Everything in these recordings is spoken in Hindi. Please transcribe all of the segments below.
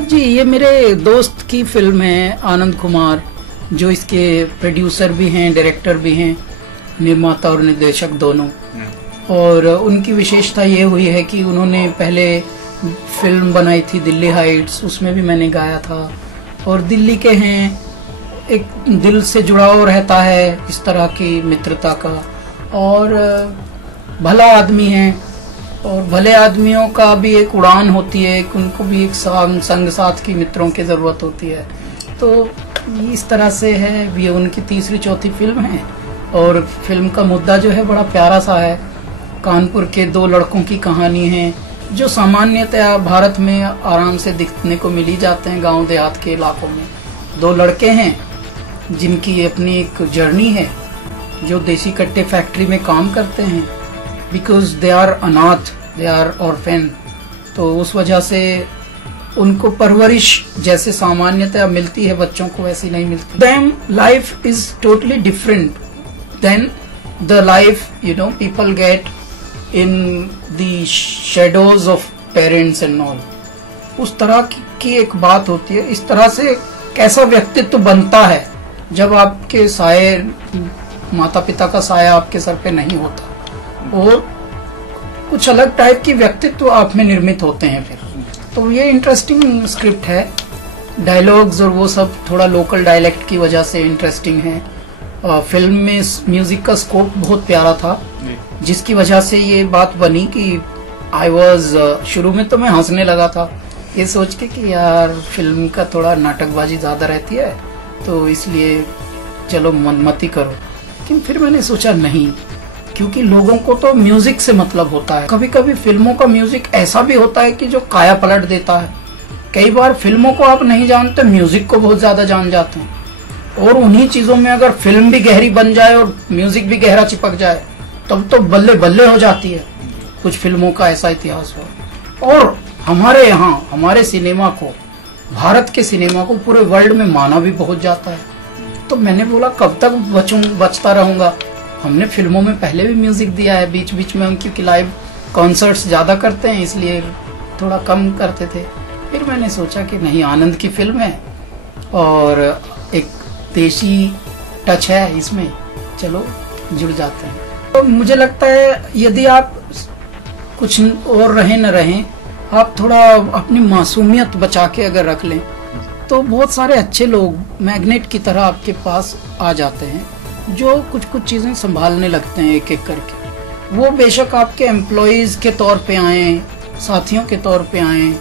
जी, ये मेरे दोस्त की फिल्म है, आनंद कुमार, जो इसके प्रोड्यूसर भी हैं, डायरेक्टर भी हैं, निर्माता और निर्देशक दोनों। और उनकी विशेषता ये हुई है कि उन्होंने पहले फिल्म बनाई थी दिल्ली हाइट्स, उसमें भी मैंने गाया था। और दिल्ली के हैं, एक दिल से जुड़ाव रहता है इस तरह की मित्रता का, और भला आदमी है। और भले आदमियों का भी एक उड़ान होती है, उनको भी एक संग साथ की मित्रों की जरूरत होती है। तो इस तरह से है, ये उनकी तीसरी चौथी फिल्म है। और फिल्म का मुद्दा जो है बड़ा प्यारा सा है। कानपुर के दो लड़कों की कहानी है, जो सामान्यतः भारत में आराम से दिखने को मिल ही जाते हैं गांव देहात के इलाकों में। दो लड़के हैं जिनकी अपनी एक जर्नी है, जो देसी कट्टे फैक्ट्री में काम करते हैं, बिकॉज दे आर अनाथ, दे आर ऑर्फेन। तो उस वजह से उनको परवरिश जैसे सामान्यतः मिलती है बच्चों को, वैसी नहीं मिलती। Them life is totally different than the life people get in the shadows of parents and all. उस तरह की एक बात होती है। इस तरह से कैसा व्यक्तित्व बनता है जब आपके साये, माता पिता का साया आपके सर पे नहीं होता, और कुछ अलग टाइप की व्यक्तित्व आप में निर्मित होते हैं फिर। तो ये इंटरेस्टिंग स्क्रिप्ट है। डायलॉग्स और वो सब थोड़ा लोकल डायलेक्ट की वजह से इंटरेस्टिंग है। फिल्म में म्यूजिक का स्कोप बहुत प्यारा था, जिसकी वजह से ये बात बनी कि आई वॉज, शुरू में तो मैं हंसने लगा था ये सोच के कि यार फिल्म का थोड़ा नाटकबाजी ज्यादा रहती है, तो इसलिए चलो मनमती करो। लेकिन फिर मैंने सोचा नहीं, क्योंकि लोगों को तो म्यूजिक से मतलब होता है। कभी कभी फिल्मों का म्यूजिक ऐसा भी होता है कि जो काया पलट देता है। कई बार फिल्मों को आप नहीं जानते, म्यूजिक को बहुत ज्यादा जान जाते हैं। और उन्हीं चीजों में अगर फिल्म भी गहरी बन जाए और म्यूजिक भी गहरा चिपक जाए, तब तो बल्ले बल्ले हो जाती है। कुछ फिल्मों का ऐसा इतिहास हो। और हमारे यहाँ, हमारे सिनेमा को, भारत के सिनेमा को पूरे वर्ल्ड में माना भी बहुत जाता है। तो मैंने बोला कब तक बचता रहूंगा। हमने फिल्मों में पहले भी म्यूजिक दिया है बीच बीच में हम, क्योंकि लाइव कॉन्सर्ट्स ज्यादा करते हैं इसलिए थोड़ा कम करते थे। फिर मैंने सोचा कि नहीं, आनंद की फिल्म है और एक देशी टच है इसमें, चलो जुड़ जाते हैं। तो मुझे लगता है यदि आप कुछ और रहें न रहें, आप थोड़ा अपनी मासूमियत बचा के अगर रख लें, तो बहुत सारे अच्छे लोग मैग्नेट की तरह आपके पास आ जाते हैं, जो कुछ कुछ चीजें संभालने लगते हैं एक एक करके। वो बेशक आपके एम्प्लॉयज के तौर पे आए, साथियों के तौर पे आए,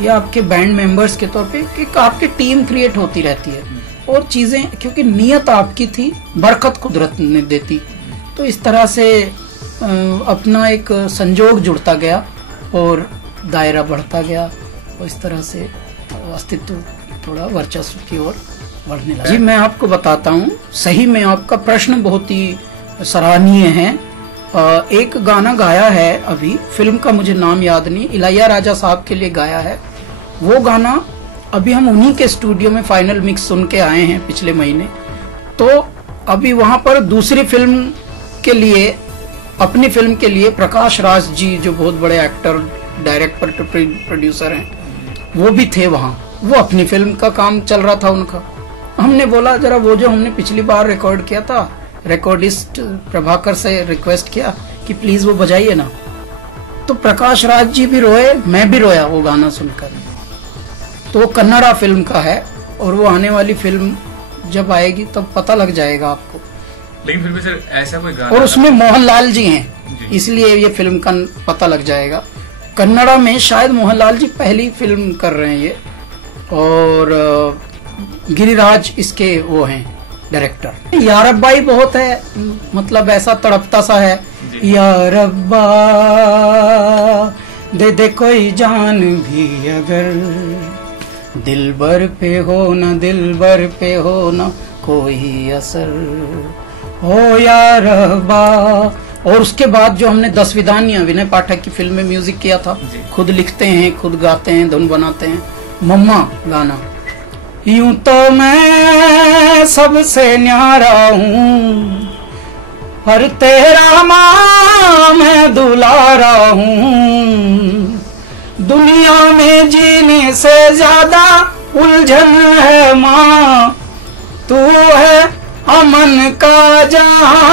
या आपके बैंड मेंबर्स के तौर पे, एक आपकी टीम क्रिएट होती रहती है। और चीजें, क्योंकि नियत आपकी थी, बरकत कुदरत ने देती। तो इस तरह से अपना एक संजोग जुड़ता गया और दायरा बढ़ता गया, और इस तरह से अस्तित्व थोड़ा वर्चस्व की ओर बढ़ने लगा। जी, मैं आपको बताता हूँ, सही में आपका प्रश्न बहुत ही सराहनीय है। एक गाना गाया है अभी, फिल्म का मुझे नाम याद नहीं, इलाइया राजा साहब के लिए गाया है। वो गाना अभी हम उन्हीं के स्टूडियो में फाइनल मिक्स सुन के आए हैं पिछले महीने। तो अभी वहां पर दूसरी फिल्म के लिए, अपनी फिल्म के लिए प्रकाश राज जी, जो बहुत बड़े एक्टर, डायरेक्टर, प्रोड्यूसर हैं, वो भी थे वहां। वो अपनी फिल्म का काम चल रहा था उनका। हमने बोला जरा वो जो हमने पिछली बार रिकॉर्ड किया था, रिकॉर्डिस्ट प्रभाकर से रिक्वेस्ट किया कि प्लीज वो बजाइए ना। तो प्रकाश राज जी भी रोए, मैं भी रोया वो गाना सुनकर। तो वो कन्नड़ा फिल्म का है, और वो आने वाली फिल्म जब आएगी तब पता लग जाएगा आपको। लेकिन फिर भी सर ऐसा कोई गाना, और उसमें मोहनलाल जी हैं, इसलिए ये फिल्म का पता लग जाएगा। कन्नड़ा में शायद मोहनलाल जी पहली फिल्म कर रहे हैं ये, और गिरिराज इसके वो हैं डायरेक्टर। या रब्बाई बहुत है, मतलब ऐसा तड़पता सा है, या रब्बा दे दे कोई जान भी अगर, दिलबर पे हो न, दिलबर पे हो न कोई असर, हो या रब्बा। और उसके बाद जो हमने 10 विधानियां विनय पाठक की फिल्म में म्यूजिक किया था, खुद लिखते हैं, खुद गाते हैं, धुन बनाते हैं, मम्मा गाना। यूं तो मैं सबसे न्यारा हूँ, हर तेरा माँ मैं दुलारा हूँ, दुनिया में जीने सोने से ज्यादा उलझन है माँ, तू है अमन का जहां,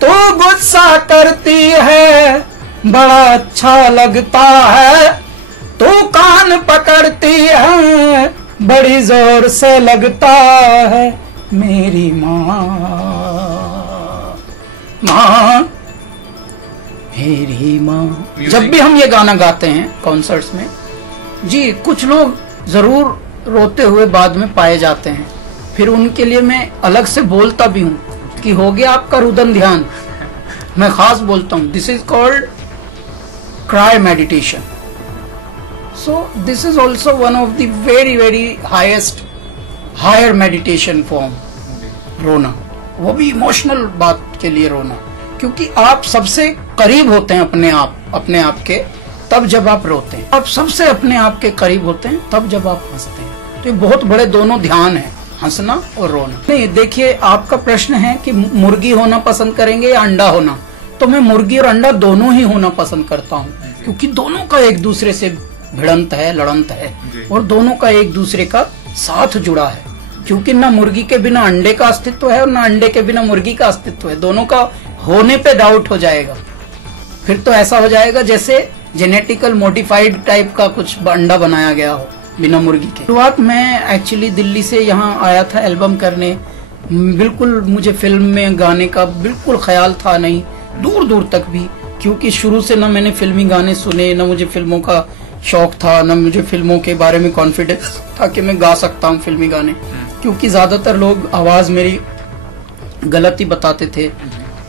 तू गुस्सा करती है बड़ा अच्छा लगता है, तू कान पकड़ती है बड़ी जोर से लगता है, मेरी माँ माँ मेरी माँ। जब भी हम ये गाना गाते हैं कॉन्सर्ट्स में जी, कुछ लोग जरूर रोते हुए बाद में पाए जाते हैं, फिर उनके लिए मैं अलग से बोलता भी हूँ कि हो गया आपका रुदन ध्यान, मैं खास बोलता हूँ। This is called cry meditation. So this is also one of the very very higher meditation form, रोना, वो भी इमोशनल बात के लिए रोना, क्योंकि आप सबसे करीब होते हैं अपने आप के तब जब आप रोते हैं, आप सबसे अपने आप के करीब होते हैं तब जब आप हंसते हैं। तो ये बहुत बड़े दोनों ध्यान है, हंसना और रोना। नहीं, देखिए आपका प्रश्न है कि मुर्गी होना पसंद करेंगे या अंडा होना, तो मैं मुर्गी और अंडा दोनों ही होना पसंद करता हूँ, क्योंकि दोनों का एक दूसरे से भिड़ंत है, लड़ंत है, और दोनों का एक दूसरे का साथ जुड़ा है, क्योंकि ना मुर्गी के बिना अंडे का अस्तित्व है और ना अंडे के बिना मुर्गी का अस्तित्व है। दोनों का होने पे डाउट हो जाएगा, फिर तो ऐसा हो जाएगा जैसे जेनेटिकल मॉडिफाइड टाइप का कुछ अंडा बनाया गया हो बिना मुर्गी के। शुरुआत मैं एक्चुअली दिल्ली से यहाँ आया था एल्बम करने, बिल्कुल मुझे फिल्म में गाने का बिल्कुल ख्याल था नहीं, दूर दूर तक भी, क्योंकि शुरू से ना मैंने फिल्मी गाने सुने, ना मुझे फिल्मों का शौक था, ना मुझे फिल्मों के बारे में कॉन्फिडेंस था कि मैं गा सकता हूँ फिल्मी गाने, क्योंकि ज्यादातर लोग आवाज मेरी गलत ही बताते थे,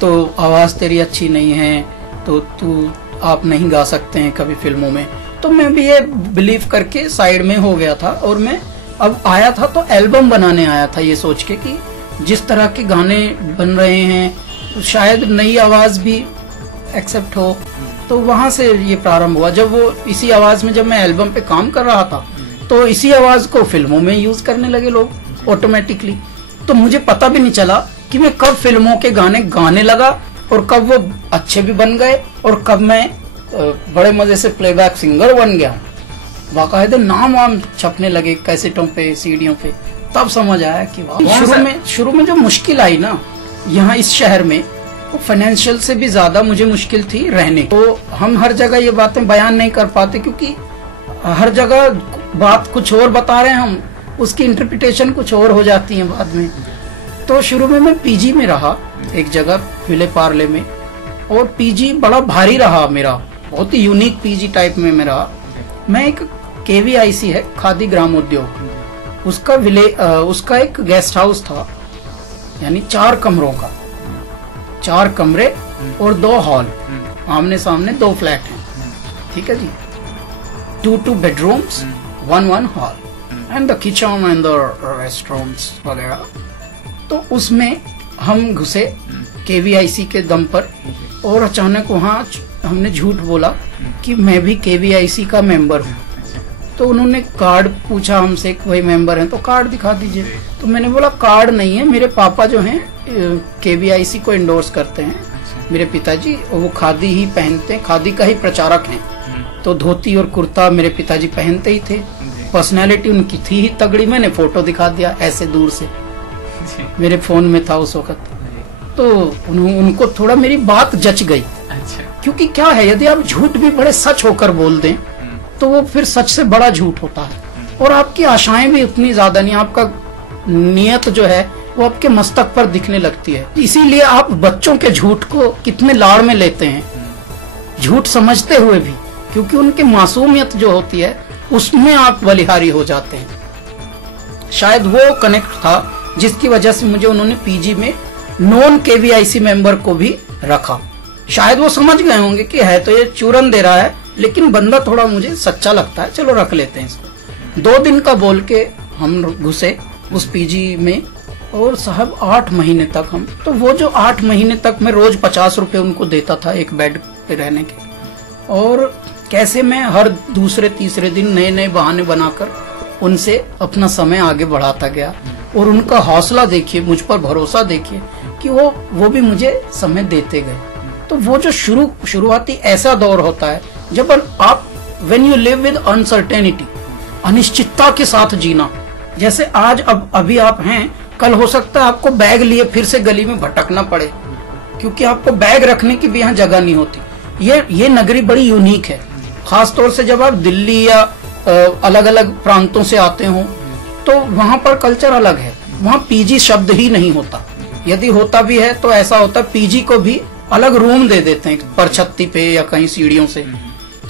तो आवाज तेरी अच्छी नहीं है तो तू आप नहीं गा सकते हैं कभी फिल्मों में। तो मैं भी ये बिलीव करके साइड में हो गया था, और मैं अब आया था तो एल्बम बनाने आया था ये सोच के कि जिस तरह के गाने बन रहे हैं तो शायद नई आवाज भी एक्सेप्ट हो। तो वहां से ये प्रारंभ हुआ। जब वो इसी आवाज में जब मैं एल्बम पे काम कर रहा था तो इसी आवाज को फिल्मों में यूज करने लगे लोग ऑटोमेटिकली, तो मुझे पता भी नहीं चला कि मैं कब फिल्मों के गाने गाने लगा और कब वो अच्छे भी बन गए और कब मैं बड़े मजे से प्लेबैक सिंगर बन गया। बाकायदे नाम वाम छपने लगे कैसेटों पे, सीडियों पे, तब समझ आया कि वाह। शुरू में जो मुश्किल आई ना यहाँ इस शहर में, वो फाइनेंशियल से भी ज्यादा मुझे मुश्किल थी रहने। तो हम हर जगह ये बातें बयान नहीं कर पाते, क्योंकि हर जगह बात कुछ और बता रहे हैं हम, उसकी इंटरप्रिटेशन कुछ और हो जाती है बाद में। तो शुरू में मैं पीजी में रहा एक जगह विले पार्ले में, और पीजी बड़ा भारी रहा मेरा, बहुत ही यूनिक पीजी टाइप में मैं रहा। मैं एक केवीआईसी है खादी ग्राम उद्योग, उसका एक गेस्ट हाउस था, यानी 4 कमरों का, 4 कमरे और 2 हॉल, आमने सामने 2 फ्लैट हैं, ठीक है जी। 2 bedrooms, 1 hall and the kitchen and the restaurants वगैरह। तो उसमें हम घुसे केवीआईसी के दम पर, और अचानक वहाँ हमने झूठ बोला कि मैं भी केवीआईसी का मेंबर हूँ। तो उन्होंने कार्ड पूछा हमसे कि वही मेंबर हैं तो कार्ड दिखा दीजिए। तो मैंने बोला कार्ड नहीं है, मेरे पापा जो हैं केवीआईसी को इंडोर्स करते हैं, मेरे पिताजी, वो खादी ही पहनते हैं, खादी का ही प्रचारक हैं। तो धोती और कुर्ता मेरे पिताजी पहनते ही थे, पर्सनैलिटी उनकी थी ही तगड़ी। मैंने फोटो दिखा दिया ऐसे दूर से, मेरे फोन में था उस वक्त। तो उनको थोड़ा मेरी बात जच गई। अच्छा। क्योंकि क्या है, यदि आप झूठ भी बड़े सच होकर बोल दें तो वो फिर सच से बड़ा झूठ होता है, और आपकी आशाएं भी उतनी ज्यादा नहीं, आपका नियत जो है वो आपके मस्तक पर दिखने लगती है। इसीलिए आप बच्चों के झूठ को कितने लाड़ में लेते हैं, झूठ समझते हुए भी, क्योंकि उनकी मासूमियत जो होती है उसमें आप बलिहारी हो जाते हैं। शायद वो कनेक्ट था जिसकी वजह से मुझे उन्होंने पीजी में नॉन केवीआईसी मेंबर को भी रखा। शायद वो समझ गए होंगे कि है तो ये चूरन दे रहा है, लेकिन बंदा थोड़ा मुझे सच्चा लगता है, चलो रख लेते हैं इसको। 2 दिन का बोल के हम घुसे उस पीजी में, और साहब 8 महीने तक हम, तो वो जो 8 महीने तक मैं रोज 50 रुपए उनको देता था एक बेड पे रहने के, और कैसे मैं हर दूसरे तीसरे दिन नए नए बहाने बनाकर उनसे अपना समय आगे बढ़ाता गया। और उनका हौसला देखिए, मुझ पर भरोसा देखिए कि वो भी मुझे समय देते गए। तो वो जो शुरुआती ऐसा दौर होता है जब आप when you live with uncertainty, अनिश्चितता के साथ जीना। जैसे आज अभी आप हैं, कल हो सकता है आपको बैग लिए फिर से गली में भटकना पड़े, क्योंकि आपको बैग रखने की भी यहाँ जगह नहीं होती। ये नगरी बड़ी यूनिक है, खास तौर से जब आप दिल्ली या अलग अलग प्रांतों से आते हो तो वहां पर कल्चर अलग है। वहां पीजी शब्द ही नहीं होता, यदि होता भी है तो ऐसा होता है पीजी को भी अलग रूम दे देते हैं परछत्ती पे या कहीं सीढ़ियों से,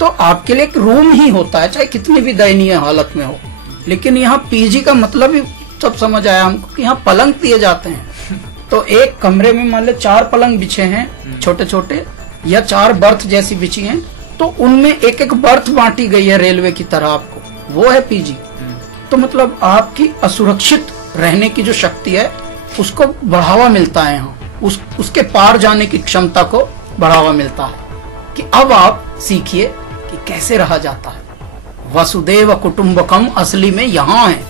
तो आपके लिए एक रूम ही होता है चाहे कितनी भी दयनीय हालत में हो। लेकिन यहाँ पीजी का मतलब ही सब समझ आया हमको कि यहाँ पलंग दिए जाते हैं। तो एक कमरे में मान लो 4 पलंग बिछे हैं छोटे छोटे, या 4 बर्थ जैसी बिछी हैं, तो उनमें एक एक बर्थ बांटी गई है रेलवे की तरह आपको, वो है पीजी। तो मतलब आपकी असुरक्षित रहने की जो शक्ति है उसको बढ़ावा मिलता है यहाँ, उसके पार जाने की क्षमता को बढ़ावा मिलता है कि अब आप सीखिए कि कैसे रहा जाता है। वसुदेव कुटुंबकम असली में यहाँ है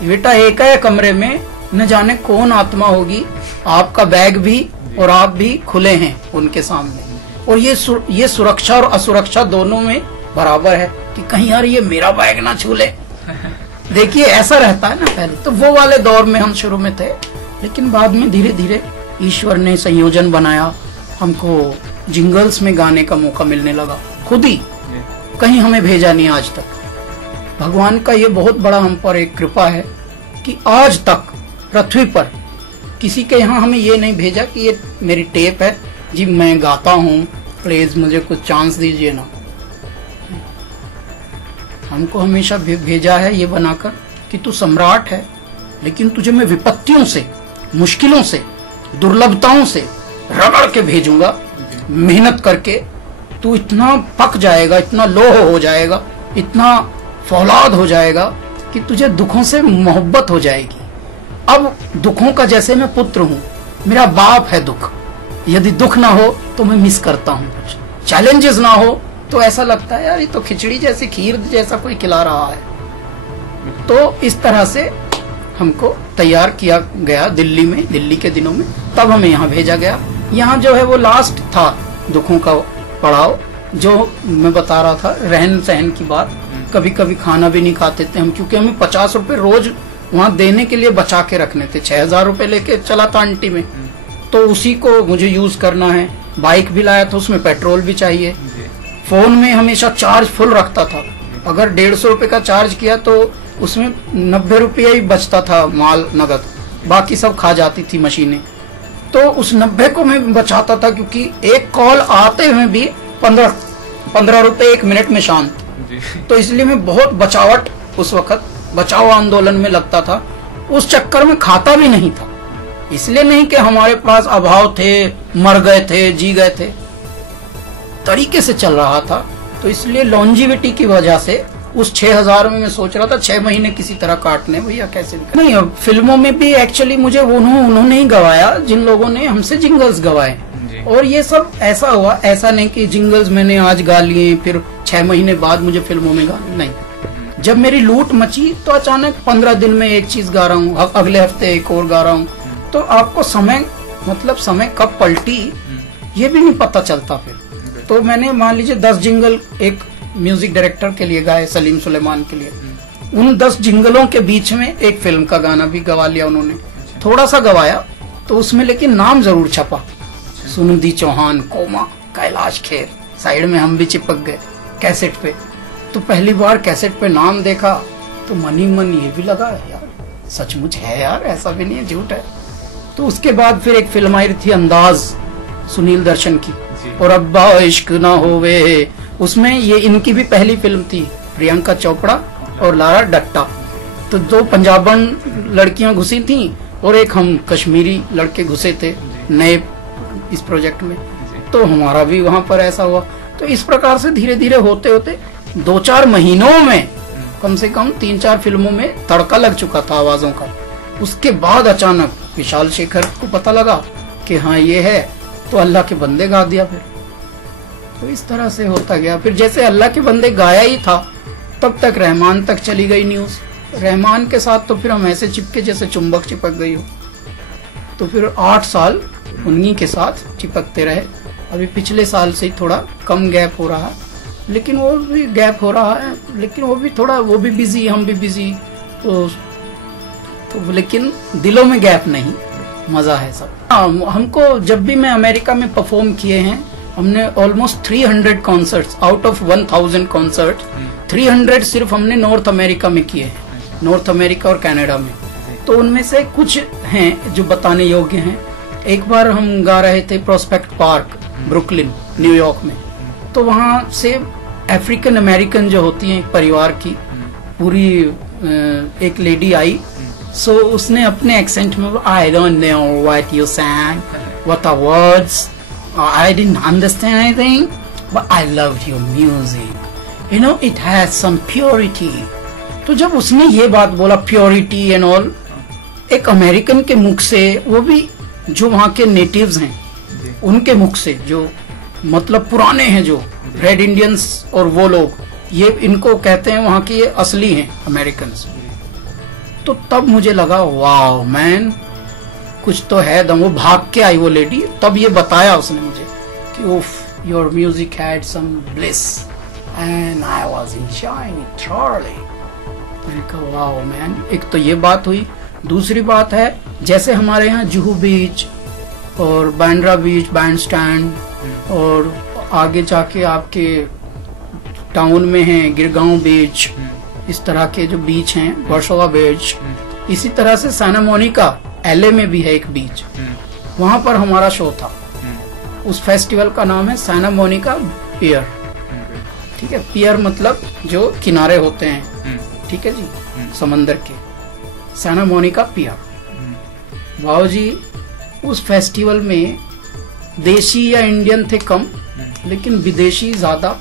बेटा, एक है कमरे में न जाने कौन आत्मा होगी, आपका बैग भी और आप भी खुले हैं उनके सामने, और ये सुरक्षा और असुरक्षा दोनों में बराबर है कि कहीं यार ये मेरा बैग ना छू ले। देखिए ऐसा रहता है ना पहले, तो वो वाले दौर में हम शुरू में थे, लेकिन बाद में धीरे धीरे ईश्वर ने संयोजन बनाया, हमको जिंगल्स में गाने का मौका मिलने लगा, खुद ही, कहीं हमें भेजा नहीं आज तक। भगवान का ये बहुत बड़ा हम पर एक कृपा है कि आज तक पृथ्वी पर किसी के यहाँ हमें ये नहीं भेजा कि ये मेरी टेप है जी, मैं गाता हूँ, प्लीज मुझे कुछ चांस दीजिए ना। हमको हमेशा भेजा है ये बनाकर कि तू सम्राट है, लेकिन तुझे मैं विपत्तियों से, मुश्किलों से, दुर्लभताओं से रगड़ के भेजूंगा। मेहनत करके तू इतना पक जाएगा, इतना लोह हो जाएगा, इतना फौलाद हो जाएगा कि तुझे दुखों से मोहब्बत हो जाएगी। अब दुखों का जैसे मैं पुत्र हूँ, मेरा बाप है दुख, यदि दुख ना हो तो मैं मिस करता हूँ, चैलेंजेस ना हो तो ऐसा लगता है यार ये तो खिचड़ी जैसी, खीर जैसा कोई खिला रहा है। तो इस तरह से हमको तैयार किया गया दिल्ली में, दिल्ली के दिनों में, तब हमें यहाँ भेजा गया। यहाँ जो है वो लास्ट था दुखों का पड़ाव, जो मैं बता रहा था, रहन सहन की बात। कभी कभी खाना भी नहीं खाते थे हम, क्योंकि हमें 50 रुपए रोज वहाँ देने के लिए बचा के रखने थे। 6000 रुपए लेके चला था आंटी में, तो उसी को मुझे यूज करना है। बाइक भी लाया था, उसमें पेट्रोल भी चाहिए। फोन में हमेशा चार्ज फुल रखता था, अगर 150 रुपए का चार्ज किया तो उसमें 90 रुपया ही बचता था माल नगद, बाकी सब खा जाती थी मशीनें। तो उस 90 को मैं बचाता था, क्योंकि एक कॉल आते हुए भी 15 रुपए 1 मिनट में शांत। तो इसलिए मैं बहुत बचावट उस वक्त बचाव आंदोलन में लगता था। उस चक्कर में खाता भी नहीं था, इसलिए नहीं कि हमारे पास अभाव थे, मर गए थे, जी गए थे, तरीके से चल रहा था। तो इसलिए लॉन्जिविटी की वजह से उस 6000 में मैं सोच रहा था 6 महीने किसी तरह काटने, भैया कैसे भी नहीं। अब फिल्मों में भी एक्चुअली मुझे उन्होंने ही गवाया जिन लोगों ने हमसे जिंगल्स गवाए, और ये सब ऐसा हुआ, ऐसा नहीं कि जिंगल्स मैंने आज गा लिए फिर 6 महीने बाद मुझे फिल्मों में गाने, नहीं। जब मेरी लूट मची तो अचानक 15 दिन में एक चीज गा रहा हूँ, अगले हफ्ते एक और गा रहा हूँ, तो आपको समय समय कब पलटी ये भी नहीं पता चलता। फिर तो मैंने मान लीजिए 10 जिंगल एक म्यूजिक डायरेक्टर के लिए गाए, सलीम सुलेमान के लिए। उन 10 जिंगलों के बीच में एक फिल्म का गाना भी गवा लिया उन्होंने, थोड़ा सा गवाया तो उसमें, लेकिन नाम जरूर छपा, सुनिधि चौहान, कोमा, कैलाश खेर। साइड में हम भी चिपक गए कैसेट पे। तो पहली बार कैसेट पे नाम देखा तो मन ही मन ये भी लगा यार सचमुच है यार, ऐसा भी नहीं है, झूठ है। तो उसके बाद फिर एक फिल्म आई थी अंदाज, सुनील दर्शन की, और अब्बा इश्क ना होवे, उसमें ये इनकी भी पहली फिल्म थी, प्रियंका चोपड़ा और लारा डट्टा। तो 2 पंजाबन लड़कियां घुसी थी और एक हम कश्मीरी लड़के घुसे थे नए इस प्रोजेक्ट में। तो हमारा भी वहां पर ऐसा हुआ। तो इस प्रकार से धीरे धीरे होते होते 2-4 महीनों में कम से कम 3-4 फिल्मों में तड़का लग चुका था आवाजों का। उसके बाद अचानक विशाल शेखर को पता लगा कि हाँ ये है, तो अल्लाह के बंदे गा दिया फिर। तो इस तरह से होता गया। फिर जैसे अल्लाह के बंदे गाया ही था, तब तक रहमान तक चली गई न्यूज। रहमान के साथ तो फिर हम ऐसे चिपके जैसे चुंबक चिपक गई हो। तो फिर 8 साल उन्हीं के साथ चिपकते रहे। अभी पिछले साल से थोड़ा कम गैप हो रहा है, लेकिन वो भी गैप हो रहा है, लेकिन वो भी थोड़ा, वो भी बिजी, हम भी बिजी, तो लेकिन दिलों में गैप नहीं, मजा है सब। हमको जब भी मैं अमेरिका में परफॉर्म किए हैं, हमने almost 300 concerts out of 1000 concert, 300 सिर्फ हमने नॉर्थ अमेरिका में किए हैं, नॉर्थ अमेरिका और कनाडा में। तो उनमें से कुछ हैं जो बताने योग्य हैं। एक बार हम गा रहे थे प्रोस्पेक्ट पार्क, ब्रुकलिन, न्यूयॉर्क में। तो वहाँ से अफ्रीकन अमेरिकन जो होती हैं एक परिवार की, पूरी एक लेडी आई। सो उसने अपने एक्सेंट में, I don't know what you sang, what are words, I didn't understand anything, but I loved your music, you know it has some purity। तो जब उसने ये बात बोला, प्योरिटी एंड ऑल, एक अमेरिकन के मुख से, वो भी जो वहाँ के नेटिव्स हैं उनके मुख से, जो मतलब पुराने हैं, जो रेड इंडियंस और वो लोग, ये इनको कहते हैं वहाँ के, ये असली हैं अमेरिकन्स। तो तब मुझे लगा वाओ मैन, कुछ तो है दम। वो भाग के आई वो लेडी, तब ये बताया उसने मुझे कि उफ, your music had some bliss and I was enjoying it thoroughly. मैंने कहा वाओ मैन। एक तो ये बात हुई। दूसरी बात है, जैसे हमारे यहाँ जुहू बीच और बांद्रा बीच, बैंड स्टैंड, और आगे जाके आपके टाउन में है गिरगांव बीच, इस तरह के जो बीच हैं, वर्सोवा बीच। इसी तरह से सांता मोनिका, LA में भी है एक बीच, वहां पर हमारा शो था। उस फेस्टिवल का नाम है सांता मोनिका पियर। ठीक है, पियर मतलब जो किनारे होते हैं, ठीक है जी, समंदर के, सांता मोनिका पियर। वाओ जी, उस फेस्टिवल में देशी या इंडियन थे कम, लेकिन विदेशी ज्यादा।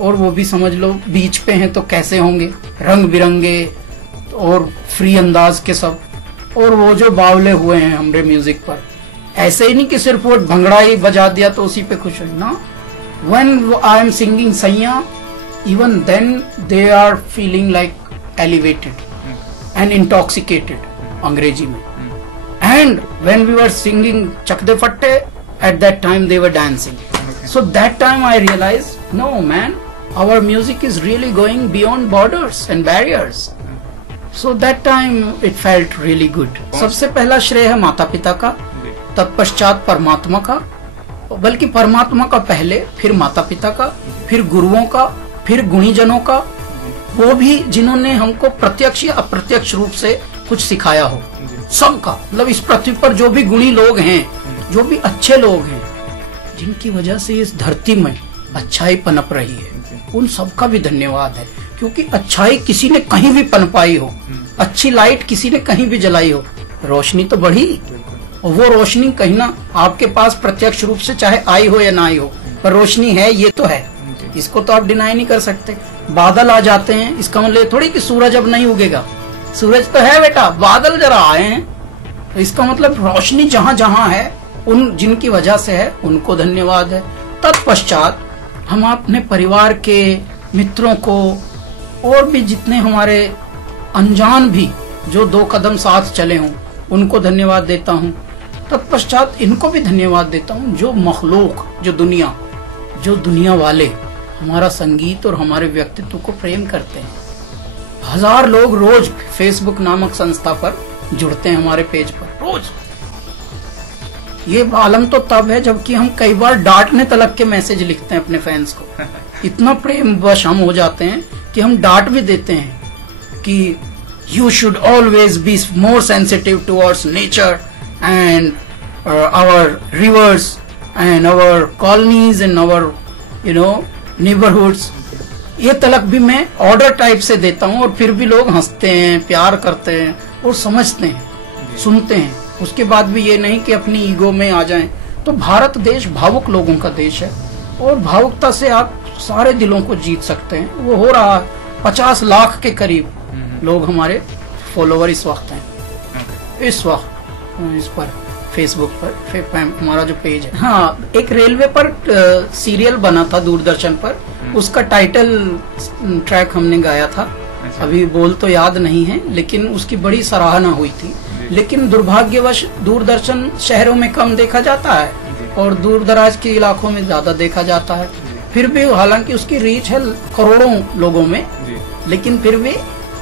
और वो भी समझ लो बीच पे हैं तो कैसे होंगे, रंग बिरंगे और फ्री अंदाज के सब। और वो जो बावले हुए हैं हमारे म्यूजिक पर, ऐसे ही नहीं कि सिर्फ वो भंगड़ा ही बजा दिया तो उसी पे खुश हुई ना। व्हेन आई एम सिंगिंग सैया, even then they are feeling like elevated and intoxicated अंग्रेजी में। And when we were singing चक दे फट्टे, at that time they were dancing. So that time I realized, no man, our music is really going beyond borders and barriers. So that time it felt really good. सबसे पहला श्रेय है माता पिता का, तत्पश्चात परमात्मा का, बल्कि परमात्मा का पहले, फिर माता पिता का, फिर गुरुओं का, फिर गुणीजनों का, वो भी जिन्होंने हमको प्रत्यक्ष या अप्रत्यक्ष रूप से कुछ सिखाया हो, सबका। मतलब इस पृथ्वी पर जो भी गुणी लोग हैं, जो भी अच्छे लोग हैं, जिनकी वजह से इस धरती में अच्छाई पनप रही है, उन सबका भी धन्यवाद है। क्योंकि अच्छाई किसी ने कहीं भी पनपाई हो, अच्छी लाइट किसी ने कहीं भी जलाई हो, रोशनी तो बढ़ी, और वो रोशनी कहीं ना आपके पास प्रत्यक्ष रूप से चाहे आई हो या ना आई हो, पर रोशनी है, ये तो है, इसको तो आप डिनाई नहीं कर सकते। बादल आ जाते हैं, इसका मतलब थोड़ी कि सूरज अब नहीं उगेगा, सूरज तो है बेटा, बादल जरा आए हैं, तो इसका मतलब रोशनी जहां जहां है, उन जिनकी वजह से है, उनको धन्यवाद है। तत्पश्चात हम अपने परिवार के मित्रों को, और भी जितने हमारे अनजान भी जो 2 कदम साथ चले हों, उनको धन्यवाद देता हूँ। तत्पश्चात इनको भी धन्यवाद देता हूँ जो मखलूक, जो दुनिया वाले हमारा संगीत और हमारे व्यक्तित्व को प्रेम करते हैं। 1000 लोग रोज फेसबुक नामक संस्था पर जुड़ते हैं, हमारे पेज पर रोज। ये आलम तो तब है जबकि हम कई बार डांटने तलक के मैसेज लिखते हैं अपने फैंस को। इतना प्रेम वश हम हो जाते हैं कि हम डांट भी देते हैं कि you should always be more sensitive towards nature and our rivers and our colonies and our neighbourhoods. ये तलक भी मैं ऑर्डर टाइप से देता हूँ, और फिर भी लोग हंसते हैं, प्यार करते हैं और समझते हैं, सुनते हैं। उसके बाद भी ये नहीं कि अपनी ईगो में आ जाएं। तो भारत देश भावुक लोगों का देश है, और भावुकता से आप सारे दिलों को जीत सकते हैं। वो हो रहा है। 50 लाख के करीब लोग हमारे फॉलोवर इस वक्त हैं, इस पर फेसबुक पर हमारा जो पेज है। हाँ, एक रेलवे पर सीरियल बना था दूरदर्शन पर, उसका टाइटल ट्रैक हमने गाया था। अभी बोल तो याद नहीं है, लेकिन उसकी बड़ी सराहना हुई थी। लेकिन दुर्भाग्यवश दूरदर्शन शहरों में कम देखा जाता है, और दूर दराज के इलाकों में ज्यादा देखा जाता है। फिर भी हालांकि उसकी रीच है करोड़ों लोगों में, लेकिन फिर भी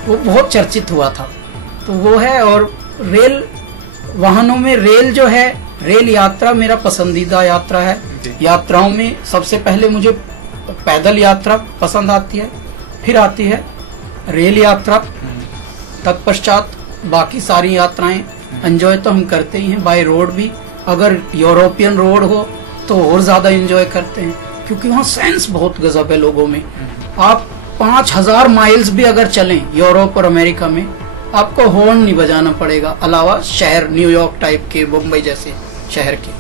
वो बहुत चर्चित हुआ था। तो वो है। और रेल वाहनों में रेल जो है, रेल यात्रा मेरा पसंदीदा यात्रा है। यात्राओं में सबसे पहले मुझे पैदल यात्रा पसंद आती है, फिर आती है रेल यात्रा, तत्पश्चात बाकी सारी यात्राएं। एंजॉय तो हम करते ही हैं बाय रोड भी, अगर यूरोपियन रोड हो तो और ज्यादा एंजॉय करते हैं, क्योंकि वहाँ सेंस बहुत गजब है लोगों में। आप 5000 माइल्स भी अगर चलें यूरोप और अमेरिका में, आपको हॉर्न नहीं बजाना पड़ेगा, अलावा शहर न्यूयॉर्क टाइप के, मुंबई जैसे शहर के,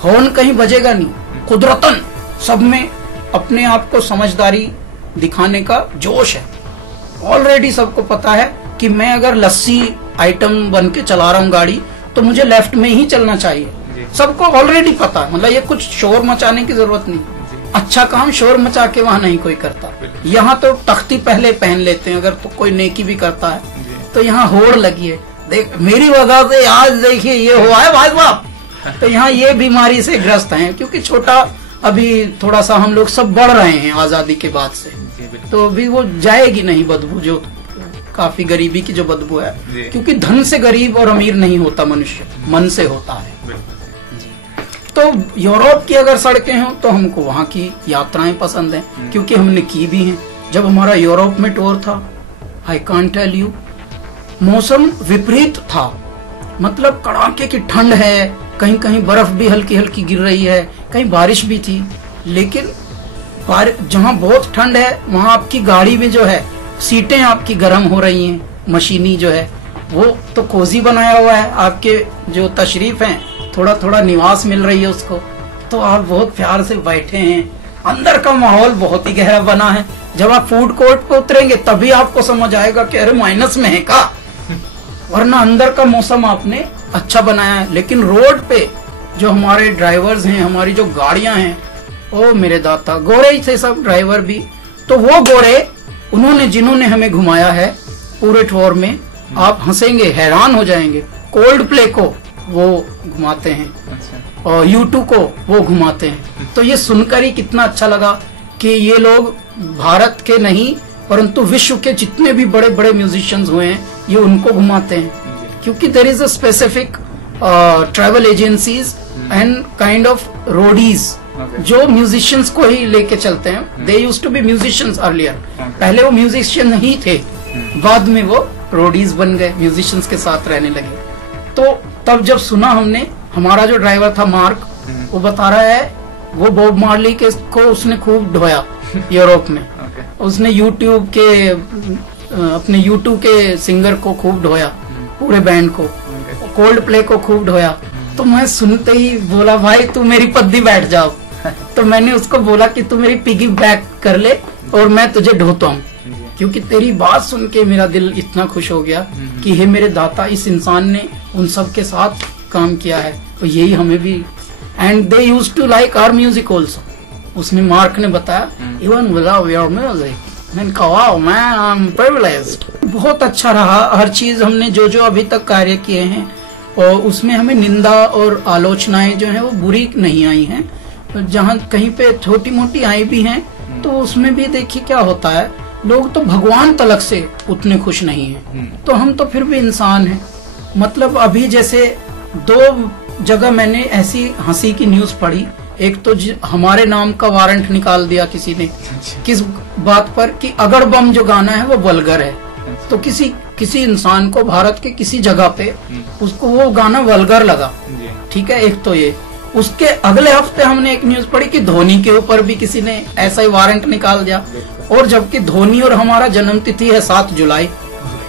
हॉर्न कहीं बजेगा नहीं। कुदरतन सब में अपने आप को समझदारी दिखाने का जोश है। ऑलरेडी सबको पता है कि मैं अगर लस्सी आइटम बन के चला रहा हूँ गाड़ी, तो मुझे लेफ्ट में ही चलना चाहिए। सबको ऑलरेडी पता है, मतलब ये कुछ शोर मचाने की जरूरत नहीं। अच्छा काम शोर मचा के वहाँ नहीं कोई करता। यहाँ तो तख्ती पहले पहन लेते हैं, अगर तो कोई नेकी भी करता है तो यहाँ होड़ लगी है, देख मेरी वजह से आज देखिए ये हुआ है भाई साहब। तो यहाँ ये बीमारी से ग्रस्त हैं, क्योंकि छोटा अभी थोड़ा सा हम लोग सब बढ़ रहे हैं आजादी के बाद से, तो अभी वो जाएगी नहीं बदबू, जो काफी गरीबी की जो बदबू है, क्योंकि धन से गरीब और अमीर नहीं होता मनुष्य, मन से होता है। तो यूरोप की अगर सड़कें हों तो हमको वहाँ की यात्राएं पसंद हैं, क्योंकि हमने की भी हैं। जब हमारा यूरोप में टूर था, आई कांट टेल यू, मौसम विपरीत था। मतलब कड़ाके की ठंड है, कहीं कहीं बर्फ भी हल्की हल्की गिर रही है, कहीं बारिश भी थी। लेकिन जहाँ बहुत ठंड है वहाँ आपकी गाड़ी में जो है सीटें आपकी गर्म हो रही हैं, मशीनी जो है वो तो कोजी बनाया हुआ है, आपके जो तशरीफ हैं थोड़ा थोड़ा निवास मिल रही है उसको, तो आप बहुत प्यार से बैठे हैं। अंदर का माहौल बहुत ही गहरा बना है। जब आप फूड कोर्ट पे उतरेंगे तभी आपको समझ आएगा कि अरे माइनस में है का, वरना अंदर का मौसम आपने अच्छा बनाया है। लेकिन रोड पे जो हमारे ड्राइवर्स हैं, हमारी जो गाड़ियां हैं, ओ मेरे दाता, गोरे ही थे सब ड्राइवर भी। तो वो गोरे उन्होंने जिन्होंने हमें घुमाया है पूरे टूर में, आप हंसेंगे, हैरान हो जाएंगे। कोल्ड प्ले को वो घुमाते हैं, और U2 को वो घुमाते हैं। तो ये सुनकर ही कितना अच्छा लगा कि ये लोग भारत के नहीं परंतु विश्व के जितने भी बड़े बड़े म्यूजिशियंस हुए हैं ये उनको घुमाते हैं, क्योंकि there is a specific travel agencies and kind of roadies जो म्यूजिशियंस को ही लेके चलते हैं। They used to be musicians earlier, पहले वो म्यूजिशियन ही थे, बाद में वो रोडीज बन गए, म्यूजिशियंस के साथ रहने लगे। तो तब जब सुना हमने, हमारा जो ड्राइवर था मार्क, वो बता रहा है वो बॉब मार्ली के को उसने खूब ढोया यूरोप में। उसने यूट्यूब के अपने यूट्यूब के सिंगर को खूब ढोया, पूरे बैंड को, कोल्ड प्ले को खूब ढोया। तो मैं सुनते ही बोला भाई तू मेरी पद्दी बैठ जाओ। तो मैंने उसको बोला कि तू मेरी पिगी बैक कर ले और मैं तुझे ढोता हूँ, क्योंकि तेरी बात सुन के मेरा दिल इतना खुश हो गया कि हे मेरे दाता, इस इंसान ने उन सब के साथ काम किया है और यही हमें भी। And they used to like our music also. उसने मार्क ने बताया इवन विदाउट योर म्यूजिक, मैंने कहा wow man I am privileged. बहुत अच्छा रहा हर चीज। हमने जो जो अभी तक कार्य किए हैं और उसमें हमें निंदा और आलोचनाएं जो है वो बुरी नहीं आई हैं। जहाँ कहीं पे छोटी मोटी आई भी हैं तो उसमें भी देखिए क्या होता है, लोग तो भगवान तलक से उतने खुश नहीं हैं, तो हम तो फिर भी इंसान हैं। मतलब अभी जैसे 2 जगह मैंने ऐसी हंसी की न्यूज पढ़ी। एक तो हमारे नाम का वारंट निकाल दिया किसी ने, किस बात पर कि अगर बम जो गाना है वो वल्गर है। तो किसी इंसान को भारत के किसी जगह पे उसको वो गाना वल्गर लगा, ठीक है। एक तो ये, उसके अगले हफ्ते हमने एक न्यूज पढ़ी कि धोनी के ऊपर भी किसी ने ऐसा ही वारंट निकाल दिया, और जबकि धोनी और हमारा जन्म तिथि है 7 जुलाई,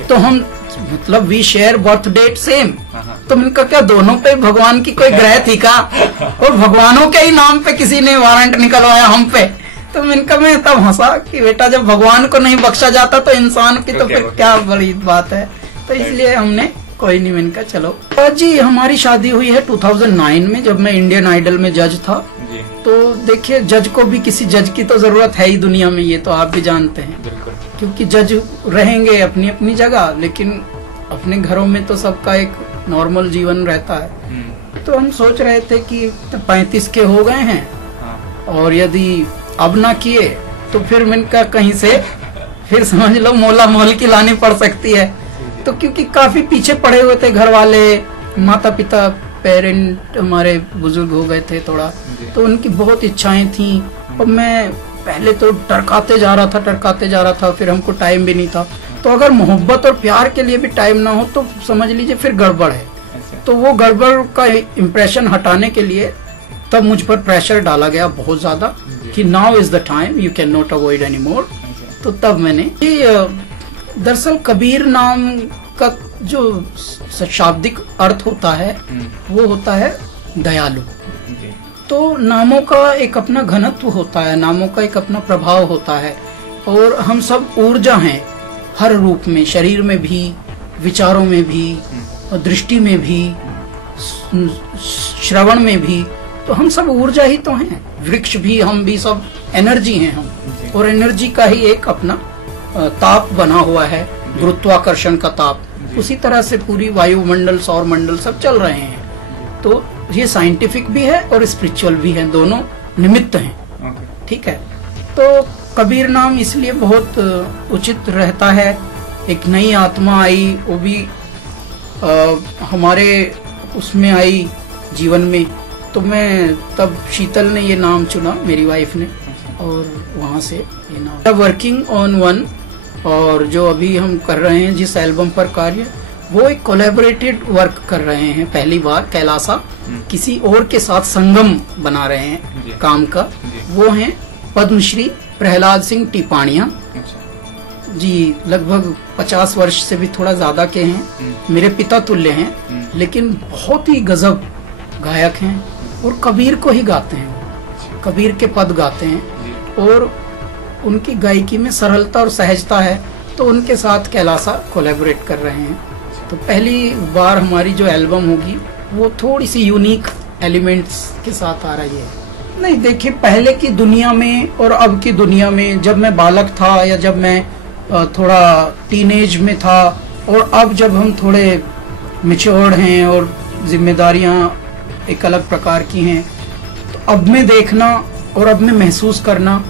तो हम मतलब we share birth date same. तो मैंने कहा क्या दोनों पे भगवान की कोई ग्रह थी का, और भगवानों के ही नाम पे किसी ने वारंट निकलवाया हम पे। तो मैंने कहा, मैं तब हंसा कि बेटा जब भगवान को नहीं बख्शा जाता तो इंसान की तो फिर क्या बड़ी बात है। तो इसलिए हमने कोई नहीं, मैंने कहा चलो। जी हमारी शादी हुई है 2009 में, जब मैं इंडियन आइडल में जज था। तो देखिए जज को भी किसी जज की तो जरूरत है ही दुनिया में, ये तो आप भी जानते हैं, क्योंकि जज रहेंगे अपनी अपनी जगह, लेकिन अपने घरों में तो सबका एक नॉर्मल जीवन रहता है। तो हम सोच रहे थे कि 35 के हो गए हैं, हाँ। और यदि अब ना किए तो फिर मैंने कहीं से फिर समझ लो मोला मोल की लानी पड़ सकती है। तो क्योंकि काफी पीछे पड़े हुए थे घर वाले, माता पिता, पेरेंट हमारे बुजुर्ग हो गए थे थोड़ा, तो उनकी बहुत इच्छाएं थी। और मैं पहले तो टरकाते जा रहा था, फिर हमको टाइम भी नहीं था। तो अगर मोहब्बत और प्यार के लिए भी टाइम ना हो तो समझ लीजिए फिर गड़बड़ है। तो वो गड़बड़ का इम्प्रेशन हटाने के लिए तब मुझ पर प्रेशर डाला गया बहुत ज्यादा कि now is the time, you can not avoid any more. तो तब मैंने दरअसल कबीर नाम का जो शाब्दिक अर्थ होता है वो होता है दयालु। तो नामों का एक अपना घनत्व होता है, नामों का एक अपना प्रभाव होता है, और हम सब ऊर्जा हैं हर रूप में, शरीर में भी, विचारों में भी, दृष्टि में भी, श्रवण में भी। तो हम सब ऊर्जा ही तो हैं, वृक्ष भी, हम भी सब एनर्जी हैं हम, और एनर्जी का ही एक अपना ताप बना हुआ है, गुरुत्वाकर्षण का ताप। उसी तरह से पूरी वायुमंडल, सौर मंडल सब चल रहे हैं। तो ये साइंटिफिक भी है और स्पिरिचुअल भी है, दोनों निमित्त हैं। ठीक है। तो कबीर नाम इसलिए बहुत उचित रहता है। एक नई आत्मा आई, वो भी हमारे उसमें आई जीवन में, तो मैं तब शीतल ने ये नाम चुना, मेरी वाइफ ने, और वहां से ये नाम। वर्किंग ऑन वन, और जो अभी हम कर रहे हैं जिस एल्बम पर कार्य, वो एक कोलैबोरेटेड वर्क कर रहे हैं। पहली बार कैलासा किसी और के साथ संगम बना रहे हैं काम का। वो हैं पद्मश्री प्रहलाद सिंह टिपाणिया जी, लगभग 50 वर्ष से भी थोड़ा ज्यादा के हैं, मेरे पिता तुल्य हैं, लेकिन बहुत ही गजब गायक हैं और कबीर को ही गाते हैं, कबीर के पद गाते हैं, और उनकी गायकी में सरलता और सहजता है। तो उनके साथ कैलासा कोलैबोरेट कर रहे हैं। तो पहली बार हमारी जो एल्बम होगी वो थोड़ी सी यूनिक एलिमेंट्स के साथ आ रही है। नहीं, देखिए, पहले की दुनिया में और अब की दुनिया में, जब मैं बालक था या जब मैं थोड़ा टीनेज में था, और अब जब हम थोड़े मैच्योर्ड हैं और जिम्मेदारियां एक अलग प्रकार की हैं, तो अब में देखना और अब में महसूस करना,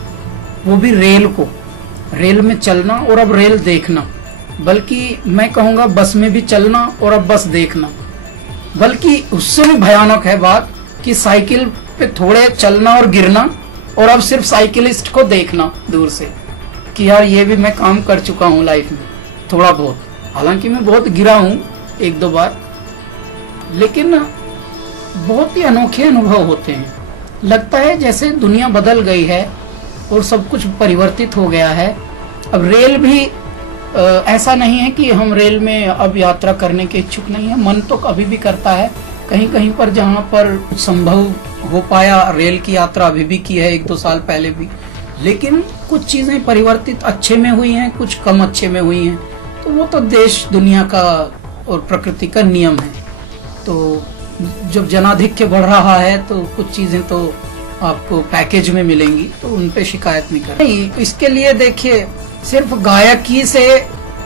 वो भी रेल में चलना और अब रेल देखना, बल्कि मैं कहूँगा बस में भी चलना और अब बस देखना, बल्कि उससे भी भयानक है बात कि साइकिल पे थोड़े चलना और गिरना, और अब सिर्फ साइकिलिस्ट को देखना दूर से कि यार ये भी मैं काम कर चुका हूँ लाइफ में थोड़ा बहुत। हालांकि मैं बहुत गिरा हूँ 1-2 बार, लेकिन बहुत ही अनोखे अनुभव होते हैं। लगता है जैसे दुनिया बदल गई है और सब कुछ परिवर्तित हो गया है। अब रेल भी ऐसा नहीं है कि हम रेल में अब यात्रा करने के इच्छुक नहीं है, मन तो अभी भी करता है। कहीं कहीं पर जहाँ पर संभव हो पाया रेल की यात्रा अभी भी की है, 1-2 साल पहले भी, लेकिन कुछ चीजें परिवर्तित अच्छे में हुई हैं, कुछ कम अच्छे में हुई हैं। तो वो तो देश दुनिया का और प्रकृति का नियम है। तो जब जनाधिक्य बढ़ रहा है तो कुछ चीजें तो आपको पैकेज में मिलेंगी, तो उन पे शिकायत नहीं कर नहीं। इसके लिए देखिए, सिर्फ गायकी से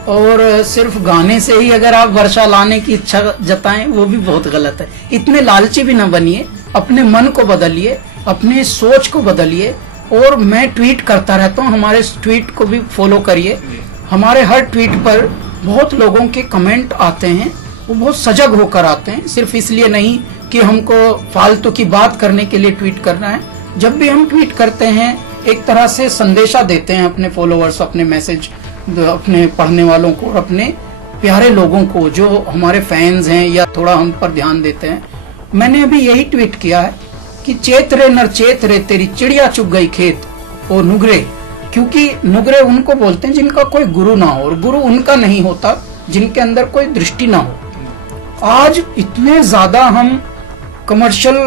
और सिर्फ गाने से ही अगर आप वर्षा लाने की इच्छा जताएं, वो भी बहुत गलत है। इतने लालची भी न बनिए, अपने मन को बदलिए, अपने सोच को बदलिए। और मैं ट्वीट करता रहता हूँ, हमारे ट्वीट को भी फॉलो करिए। हमारे हर ट्वीट पर बहुत लोगों के कमेंट आते हैं, वो बहुत सजग होकर आते हैं, सिर्फ इसलिए नहीं कि हमको फालतू की बात करने के लिए ट्वीट करना है। जब भी हम ट्वीट करते हैं, एक तरह से संदेशा देते हैं अपने फॉलोअर्स, अपने मैसेज, अपने पढ़ने वालों को और अपने प्यारे लोगों को जो हमारे फैंस हैं या थोड़ा हम पर ध्यान देते हैं। मैंने अभी यही ट्वीट किया है कि चेत रे नर चेत रे, तेरी चिड़िया चुग गई खेत ओ नुगरे। क्योंकि नुगरे उनको बोलते हैं जिनका कोई गुरु ना हो, और गुरु उनका नहीं होता जिनके अंदर कोई दृष्टि ना हो। आज इतने ज्यादा हम कमर्शियल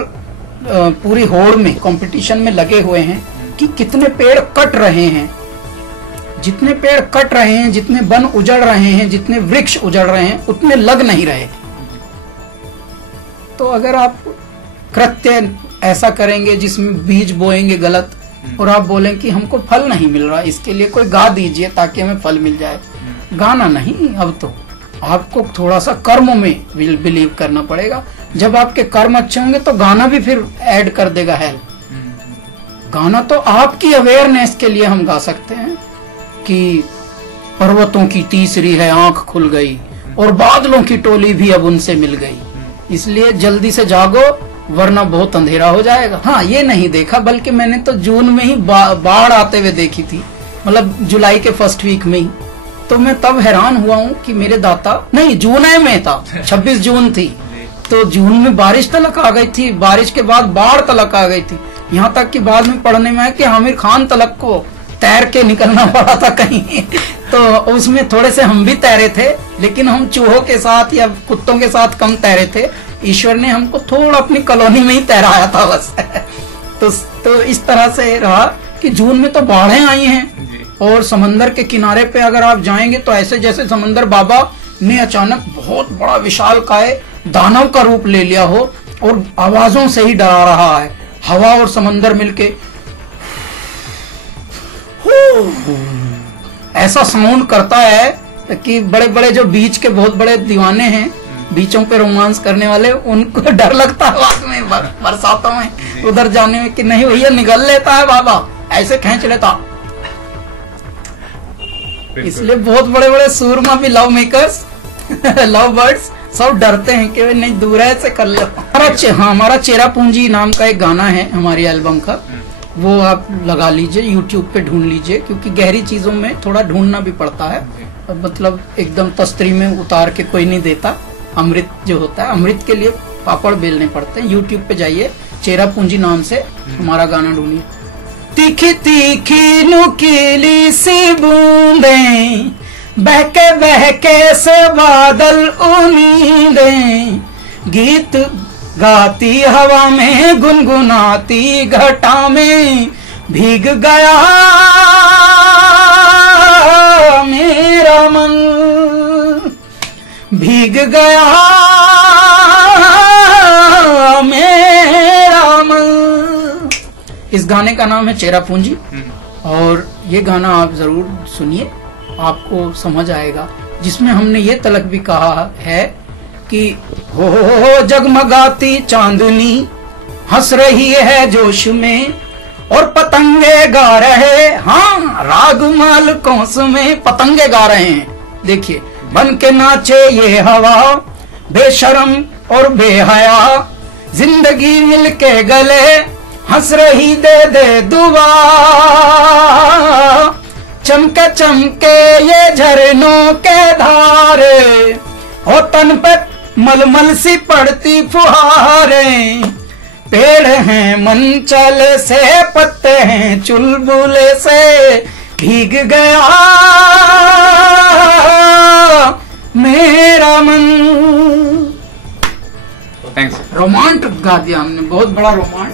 पूरी होड़ में, कंपटीशन में लगे हुए हैं कि कितने पेड़ कट रहे हैं, जितने पेड़ कट रहे हैं, जितने वन उजड़ रहे हैं, जितने वृक्ष उजड़ रहे हैं, उतने लग नहीं रहे। तो अगर आप कृत्य ऐसा करेंगे जिसमें बीज बोएंगे गलत, और आप बोलें कि हमको फल नहीं मिल रहा, इसके लिए कोई गा दीजिए ताकि हमें फल मिल जाए, गाना नहीं। अब तो आपको थोड़ा सा कर्मों में बिलीव करना पड़ेगा। जब आपके कर्म अच्छे होंगे तो गाना भी फिर ऐड कर देगा हेल्प। गाना तो आपकी अवेयरनेस के लिए हम गा सकते हैं कि पर्वतों की तीसरी है आंख खुल गई और बादलों की टोली भी अब उनसे मिल गई, इसलिए जल्दी से जागो वरना बहुत अंधेरा हो जाएगा। हाँ, ये नहीं देखा, बल्कि मैंने तो जून में ही बाढ़ आते हुए देखी थी, मतलब जुलाई के फर्स्ट वीक में ही। तो मैं तब हैरान हुआ हूँ कि मेरे दाता, नहीं जुलाई में था, 26 जून थी, तो जून में बारिश तलक आ गई थी, बारिश के बाद बाढ़ तलक आ गई थी, यहाँ तक कि बाद में पढ़ने में आया कि आमिर खान तलक को तैर के निकलना पड़ा था कहीं। तो उसमें थोड़े से हम भी तैरे थे, लेकिन हम चूहों के साथ या कुत्तों के साथ कम तैरे थे। ईश्वर ने हमको थोड़ा अपनी कॉलोनी में ही तैराया था बस। तो इस तरह से रहा कि जून में तो बाढ़ें आई हैं, और समंदर के किनारे पे अगर आप जाएंगे तो ऐसे जैसे समंदर बाबा ने अचानक बहुत बड़ा विशालकाय दानव का रूप ले लिया हो और आवाजों से ही डरा रहा है। हवा और समंदर मिलके ऐसा साउंड करता है कि बड़े बड़े जो बीच के बहुत बड़े दीवाने हैं, बीचों पे रोमांस करने वाले, उनको डर लगता है बाद में बरसातों में उधर जाने में कि नहीं भैया निगल लेता है बाबा, ऐसे खींच लेता। इसलिए बहुत बड़े बड़े सूरमा भी लव मेकर्स लव बर्ड्स सब डरते हैं कि नहीं दूर है से कर ले। हमारा चेहरा पूंजी नाम का एक गाना है हमारी एल्बम का, वो आप लगा लीजिए, यूट्यूब पे ढूंढ लीजिए, क्योंकि गहरी चीजों में थोड़ा ढूंढना भी पड़ता है, मतलब एकदम तस्तरी में उतार के कोई नहीं देता। अमृत जो होता है, अमृत के लिए पापड़ बेलने पड़ते हैं। यूट्यूब पे जाइए, चेहरा पूंजी नाम से हमारा गाना ढूंढिए। तीखी तीखी नुकीली सी बूंदें बहके बहके से बादल उम्मीदें, गीत गाती हवा में गुनगुनाती घटा में भीग गया मेरा मन, भीग गया मेरा मन। इस गाने का नाम है चेहरा पूंजी, और ये गाना आप जरूर सुनिए, आपको समझ आएगा, जिसमें हमने ये तलक भी कहा है कि हो जगमगाती चांदनी हंस रही है जोश में, और पतंगे गा रहे, हाँ राग माल कौस में पतंगे गा रहे हैं। देखिए, बन के नाचे ये हवा बेशरम और बेहया, जिंदगी मिलके गले हंस रही दे दे दुआ, चमके चमके ये झरनों के धारे, और तन पे मलमल सी पड़ती फुहारें, पेड़ हैं मंचल से, पत्ते हैं चुलबुले से, भीग गया मेरा मन। थैंक्स। रोमांटिक गा दिया हमने, बहुत बड़ा रोमांच।